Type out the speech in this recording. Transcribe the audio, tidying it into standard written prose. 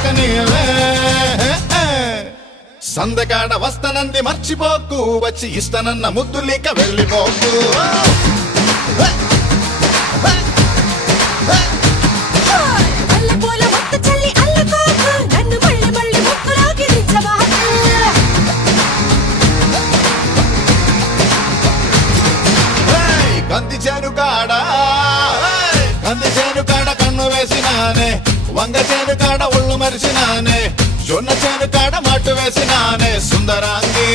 దక్కనీవే సందకాడ వస్తనంది మర్చిపోకు వచ్చి ఇస్తనన్న ముద్దులిక వెళ్ళిపోకు కంది చేను కాడ కన్ను వేసినానే వంగ చేను కాడ ఒళ్ళు మరిసినానే జొన్న చేను కాడ మట్టు వేసినానే సుందరాంగి